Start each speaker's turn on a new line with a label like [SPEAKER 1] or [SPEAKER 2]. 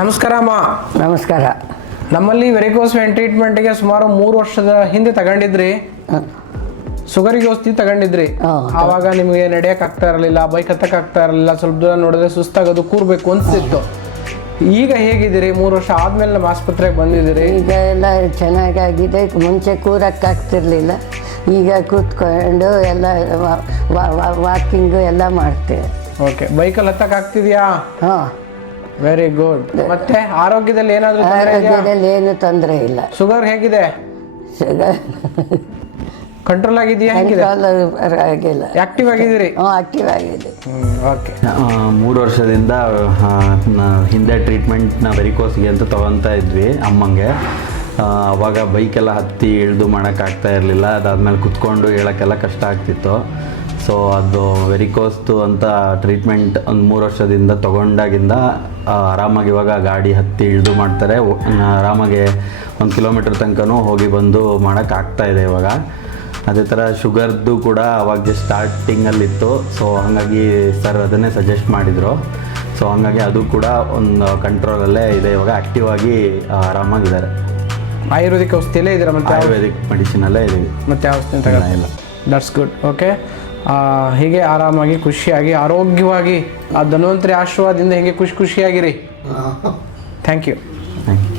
[SPEAKER 1] ನಮಸ್ಕಾರ ಅಮ್ಮ.
[SPEAKER 2] ನಮಸ್ಕಾರ.
[SPEAKER 1] ನಮ್ಮಲ್ಲಿ ವೆರಿಕೋಸ್ ವೆನ್ ಟ್ರೀಟ್ಮೆಂಟ್ಗೆ ಸುಮಾರು ಮೂರು ವರ್ಷದ ಹಿಂದೆ ತಗೊಂಡಿದ್ರಿ. ಶುಗರಿಗೆ ಔಷಧಿ ತಗೊಂಡಿದ್ರಿ. ಆವಾಗ ನಿಮಗೆ ನಡೆಯಕ್ ಆಗ್ತಾ ಇರಲಿಲ್ಲ ಬೈಕ್ ಹತ್ತಕ್ ಆಗ್ತಾ ಇರಲಿಲ್ಲ ಸ್ವಲ್ಪ ದೂರ ನೋಡಿದ್ರೆ ಸುಸ್ತಾಗೋದು ಕೂರ್ಬೇಕು ಅನ್ಸಿತ್ತು. ಈಗ ಹೇಗಿದ್ದೀರಿ? ಮೂರು ವರ್ಷ ಆದ್ಮೇಲೆ ನಮ್ಮ ಆಸ್ಪತ್ರೆಗೆ ಬಂದಿದ್ದೀರಿ.
[SPEAKER 2] ಈಗ ಎಲ್ಲ ಚೆನ್ನಾಗಾಗಿದೆ. ಮುಂಚೆ ಕೂರಕ್ಕಾಗ್ತಿರ್ಲಿಲ್ಲ ಈಗ ಕೂತ್ಕೊಂಡು ಎಲ್ಲ ವಾಕಿಂಗು ಎಲ್ಲ ಮಾಡ್ತೇವೆ.
[SPEAKER 1] ಓಕೆ ಬೈಕಲ್ಲಿ ಹತ್ತಕ್ಕೆ ಆಗ್ತಿದೆಯಾ?
[SPEAKER 2] ಹಾಂ.
[SPEAKER 1] ವೆರಿ ಗುಡ್ ಮತ್ತೆ ಆರೋಗ್ಯದಲ್ಲಿ ಏನಾದರೂ
[SPEAKER 2] ಆರೋಗ್ಯದಲ್ಲಿ ಏನು ತೊಂದರೆ ಇಲ್ಲ.
[SPEAKER 1] ಶುಗರ್ ಹೇಗಿದೆ?
[SPEAKER 2] ಶುಗರ್
[SPEAKER 1] ಕಂಟ್ರೋಲ್ ಆಗಿದೆಯಾ? ಹೇಗಿದೆ?
[SPEAKER 2] ಪರವಾಗಿಲ್ಲ
[SPEAKER 1] ಆಕ್ಟಿವ್ ಆಗಿದ್ದೀರಿ?
[SPEAKER 2] ಹ್ಞೂ ಆಕ್ಟಿವ್ ಆಗಿದೆ
[SPEAKER 1] ಓಕೆ
[SPEAKER 3] ಮೂರು ವರ್ಷದಿಂದ ಆ, ನ- ಹಿಂದೆ ಟ್ರೀಟ್ಮೆಂಟ್ನ ವೆರಿಕೋಸ್ಗೆ ಅಂತ ತೊಗೊತಾ ಇದ್ವಿ ಅಮ್ಮಂಗೆ. ಆ, ಅವಾಗ ಬೈಕೆಲ್ಲ ಹತ್ತಿ ಇಳಿದು ಮಾಡೋಕ್ಕಾಗ್ತಾ ಇರಲಿಲ್ಲ. ಅದಾದಮೇಲೆ ಕುತ್ಕೊಂಡು ಹೇಳೋಕ್ಕೆಲ್ಲ ಕಷ್ಟ ಆಗ್ತಿತ್ತು. ಸೊ ಅದು ವೆರಿಕೋಸ್ತು ಅಂತ ಟ್ರೀಟ್ಮೆಂಟ್ ಒಂದು ಮೂರು ವರ್ಷದಿಂದ ತೊಗೊಂಡಾಗಿಂದ ಆರಾಮಾಗಿ ಇವಾಗ ಗಾಡಿ ಹತ್ತಿ ಇಳಿದು ಮಾಡ್ತಾರೆ. ಆರಾಮಾಗಿ ಒಂದು ಕಿಲೋಮೀಟ್ರ್ ತನಕನೂ ಹೋಗಿ ಬಂದು ಮಾಡೋಕ್ಕಾಗ್ತಾ ಇದೆ ಇವಾಗ. ಅದೇ ಥರ ಶುಗರ್ದು ಕೂಡ ಅವಾಗ ಸ್ಟಾರ್ಟಿಂಗಲ್ಲಿತ್ತು ಸೊ ಹಾಗಾಗಿ ಸರ್ ಅದನ್ನೇ ಸಜೆಸ್ಟ್ ಮಾಡಿದರು. ಸೊ ಹಾಗಾಗಿ ಅದು ಕೂಡ ಒಂದು ಕಂಟ್ರೋಲಲ್ಲೇ ಇದೆ. ಇವಾಗ ಆ್ಯಕ್ಟಿವ್ ಆಗಿ ಆರಾಮಾಗಿದ್ದಾರೆ.
[SPEAKER 1] ಆಯುರ್ವೇದಿಕ್ ಔಷಧಿಯಲ್ಲೇ ಇದ್ದೀರಾ ಮತ್ತೆ
[SPEAKER 3] ಆಯುರ್ವೇದಿಕ್ ಮೆಡಿಸಿನಲ್ಲೇ ಇದ್ದೀವಿ.
[SPEAKER 1] ಮತ್ತೆ ಔಷಧಿ
[SPEAKER 3] ಇಲ್ಲ.
[SPEAKER 1] ದಟ್ಸ್ ಗುಡ್ ಓಕೆ ಹೀಗೆ ಆರಾಮಾಗಿ ಖುಷಿಯಾಗಿ ಆರೋಗ್ಯವಾಗಿ ಆ ಧನ್ವಂತರಿ ಆಶೀರ್ವಾದದಿಂದ ಹೇಗೆ ಖುಷಿ ಖುಷಿಯಾಗಿರಿ. Thank you
[SPEAKER 3] thank you